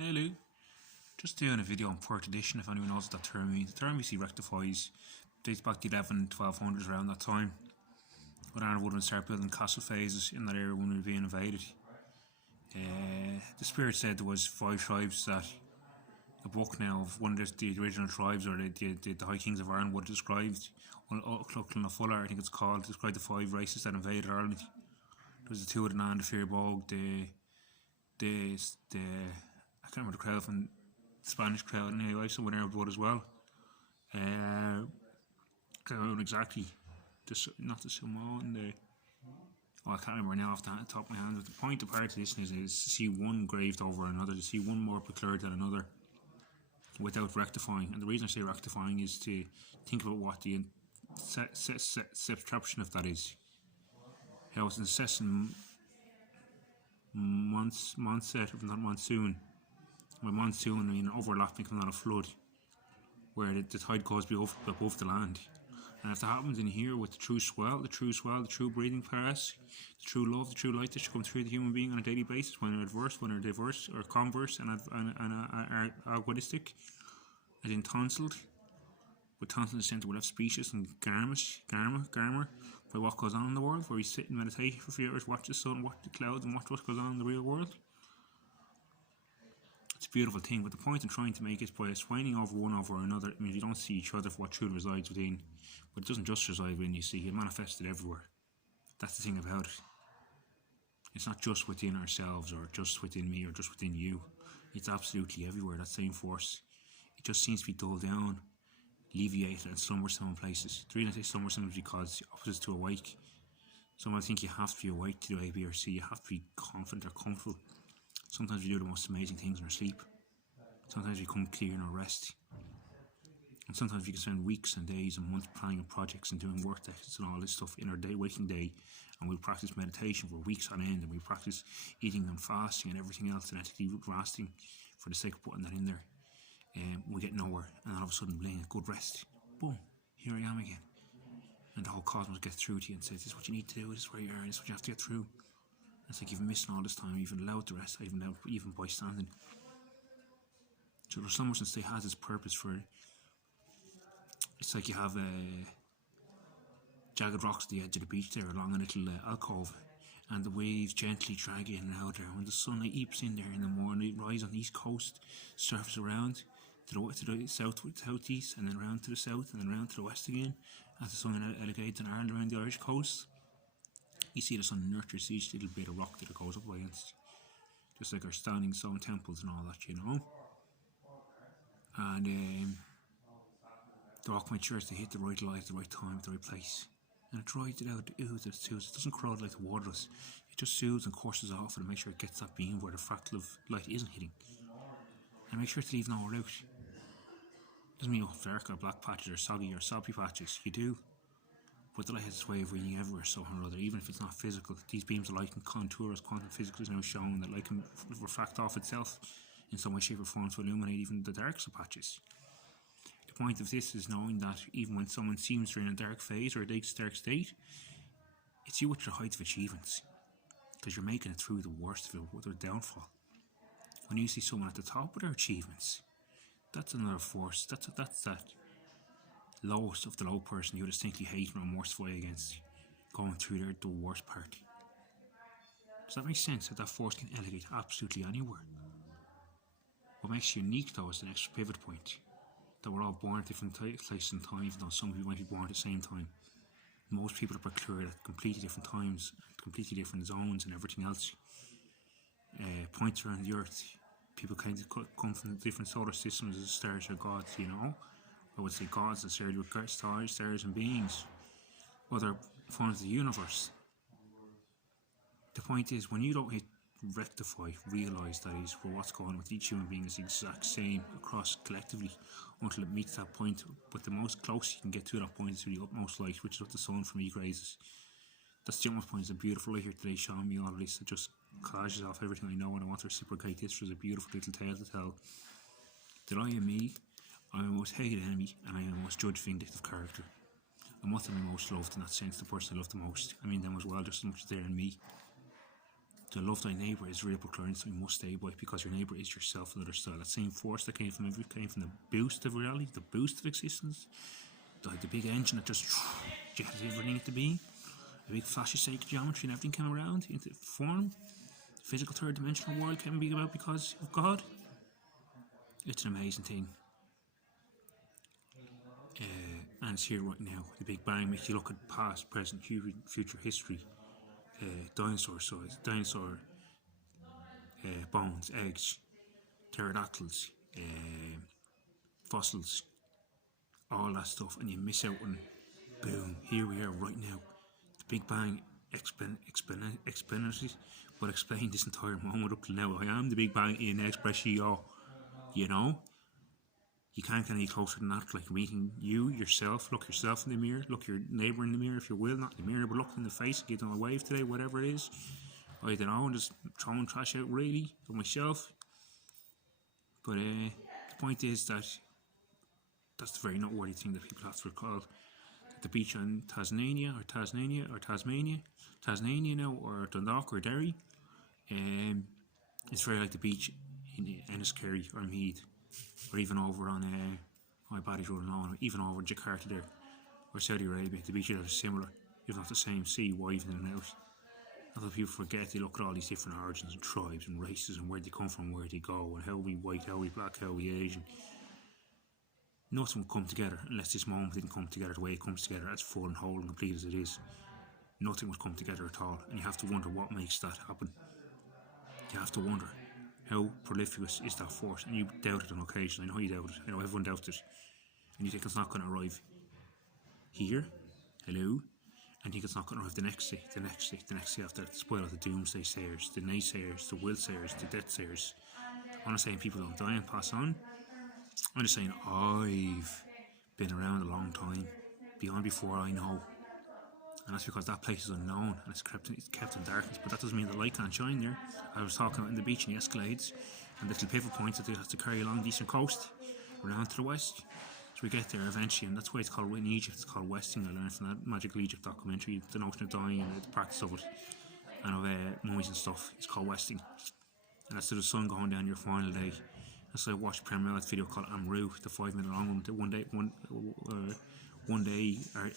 Hello, just doing a video on fourth edition if anyone knows what that term means. The term you see rectifies dates back to 1200s around that time. When Ireland would start building castle phases in that area when we were being invaded. The spirit said there was 5 tribes that the book now of one of the original tribes or the High Kings of Ireland would describe, Clucklin Fuller I think it's called, described the 5 races that invaded Ireland. There was the Tuatha, the Fearbog, the I can't remember the crowd from the Spanish crowd anyway, someone there would as well. I can't remember exactly. Not the Samoan, I can't remember now off the top of my hand. But the point of part of this is to see one graved over another, to see one more declared than another, without rectifying. And the reason I say rectifying is to think about what the subtraction of that is. How it's an incessant monset, if not monsoon. By monsoon, I mean overlapping coming on a flood, where the tide goes above the land. And if that happens in here with the true swell, the true breathing paras, the true love, the true light that should come through the human being on a daily basis, when they're adverse, when they're diverse, or converse, and agonistic, as in tonsiled, with tonsil is sent to left species and garmer, by what goes on in the world, where we sit in meditation for 3 hours, watch the sun, watch the clouds, and watch what goes on in the real world. It's a beautiful thing, but the point I'm trying to make is by swining over one over another, I mean, you don't see each other for what truly resides within, but it doesn't just reside within, you see, it manifested everywhere. That's the thing about it. It's not just within ourselves, or just within me, or just within you. It's absolutely everywhere, that same force. It just seems to be dulled down, alleviated, and slumber some places. The reason I say slumber some is because the opposite to awake. Some I think you have to be awake to do A, B, or C. You have to be confident or comfortable. Sometimes we do the most amazing things in our sleep. Sometimes we come clear in our rest. And sometimes we can spend weeks and days and months planning projects and doing work ethics and all this stuff in our waking day. And we'll practice meditation for weeks on end, and we practice eating and fasting and everything else, and ethically fasting for the sake of putting that in there. We get nowhere, and all of a sudden, bling, a good rest. Boom, here I am again. And the whole cosmos gets through to you and says, this is what you need to do, this is where you are, this is what you have to get through. It's like you've been missing all this time, you've allowed the rest, even by standing. So there's so much that stay has its purpose for it. It's like you have jagged rocks at the edge of the beach there along a little alcove, and the waves gently drag in and out there. When the sunlight eeps in there in the morning, it rises on the east coast, surfaces around to the southeast, and then around to the south, and then around to the west again, as the sun elevates and Ireland around the Irish coast. You see the sun nurtures each little bit of rock that it goes up against, just like our standing stone temples and all that, you know. And the rock made sure to hit the right light at the right time, at the right place. And it dries it out, it soothes. It doesn't corrode like the water does. It just soothes and courses off and make sure it gets that beam where the fractal of light isn't hitting. And make sure to leave nowhere out. Doesn't mean you have dark or black patches or soggy or soppy patches. You do. But the light has its way of reading everywhere somehow or other, even if it's not physical. These beams of light can contour, as quantum physics is now shown, that light can refract off itself in some way, shape or form to illuminate even the darkest of patches. The point of this is knowing that even when someone seems they're in a dark phase or a dark state, it's you at your height of achievements, because you're making it through the worst of it, with their downfall. When you see someone at the top of their achievements, that's another force. That's that lowest of the low person you distinctly hate and remorseful against, going through the worst part. Does that make sense? That force can elevate absolutely anywhere. What makes you unique though is the next pivot point. That we're all born at different places in time, even though some people might be born at the same time. Most people are procured at completely different times, completely different zones and everything else. Points around the earth, people kind of come from different solar systems as stars or gods, you know. I would say gods necessarily with stars and beings, other forms of the universe. The point is, when you don't rectify, realise that is, for what's going on with each human being is the exact same across collectively until it meets that point. But the most close you can get to that point is to the utmost light, which is what the sun from me raises. That's the utmost point. It's a beautiful light here today showing me all of this. It just collages off everything I know, and I want to reciprocate this. There's a beautiful little tale to tell. That I am me, I am a most hated enemy, and I am a most judged vindictive character. And what am I most loved in that sense, the person I love the most. I mean them as well, just as much as they're in me. the love thy neighbour is real proclaims we must stay by, because your neighbour is yourself. Another style. That same force that came from the boost of reality, the boost of existence, the big engine that just jetted everything into being. A big flash of sacred geometry and everything came around into form. The physical third dimensional world can be about because of God. It's an amazing thing. And it's here right now. The Big Bang makes you look at past, present, future history. Dinosaur size, dinosaur bones, eggs, pterodactyls, fossils, all that stuff, and you miss out on, boom, here we are right now. The Big Bang explains, but explain this entire moment up till now. I am the Big Bang in expressio, you know? You can't get any closer than that, like meeting you, yourself, look yourself in the mirror, look your neighbour in the mirror if you will, not in the mirror, but look in the face and give them a wave today, whatever it is. I don't know, and just throwing trash out really for myself. But the point is that that's the very noteworthy thing that people have to recall. The beach in Tasmania now, or Dundalk or Derry, it's very like the beach in Enniskerry or Meath, or even over on Badi's Road and even over in Jakarta there, or Saudi Arabia. The beaches are similar, if not the same, sea widening and out. Not that people forget, they look at all these different origins and tribes and races and where they come from, where they go, and how we white, how we black, how we Asian. Nothing will come together unless this moment didn't come together the way it comes together, as full and whole and complete as it is. Nothing will come together at all, and you have to wonder what makes that happen. You have to wonder how prolific is that force, and you doubt it on occasion. I know you doubt it, I know everyone doubts it, and you think it's not going to arrive here, hello, and think it's not going to arrive the next day after that. Spoil the doomsday sayers, the naysayers, the will sayers, the death sayers. I'm not saying people don't die and pass on. I'm just saying I've been around a long time, beyond before I know, and that's because that place is unknown and it's kept in darkness. But that doesn't mean the light can't shine there. I was talking about in the beach and the Escalades and the little pivot points that they have to carry along the eastern coast around to the west. So we get there eventually, and that's why it's called, in Egypt it's called westing. I learned from that Magical Egypt documentary, the notion of dying and the practice of it, and of mummies and stuff. It's called westing, and that's to the sun going down your final day. That's like I watched Prem Riley's video called Amru, the 5 minute long one. One day, I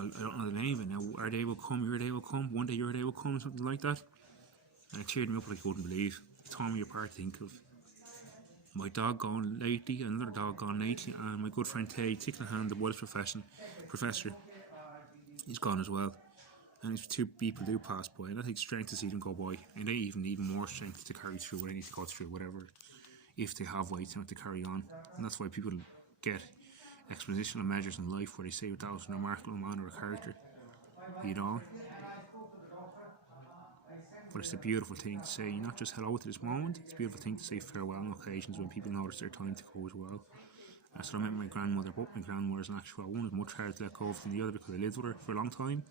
don't know the name of it now. Our day will come, your day will come. One day your day will come, something like that. And it cheered me up like I couldn't believe. It tore me apart to think of my dog gone lately, another dog gone lately, and my good friend Tay Ticklehan, the Welsh professor, he's gone as well. And if two people do pass by, and that takes strength to see them go by, and they even more strength to carry through what they need to go through, whatever, if they have weight to carry on. And that's why people get expositional measures in life where they say that was a remarkable man or a character, you know. But it's a beautiful thing to say, not just hello to this moment, it's a beautiful thing to say farewell on occasions when people notice their time to go as well. That's what I met my grandmother, but my grandmother's an actual one is much harder to let go of than the other because I lived with her for a long time.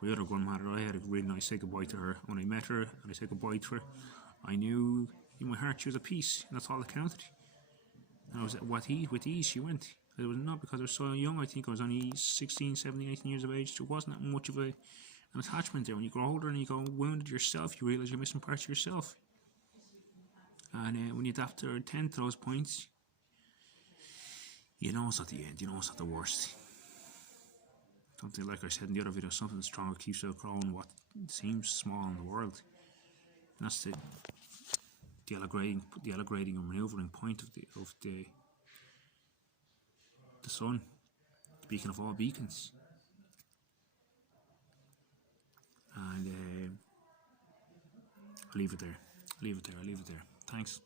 But the other grandmother, I had a really nice say goodbye to her. When I met her and I said goodbye to her, I knew in my heart she was at peace, and that's all that counted. And I was with ease she went. It was not because I was so young. I think I was only 16, 17, 18 years of age. There wasn't that much of an attachment there. When you grow older and you go wounded yourself, you realise you're missing parts of yourself. And when you adapt to 10 to those points, you know it's not the end, you know it's not the worst. Something like I said in the other video, something stronger keeps outgrowing what seems small in the world. And that's the allograting or manoeuvring point of the sun, the beacon of all beacons. And I'll leave it there. Thanks.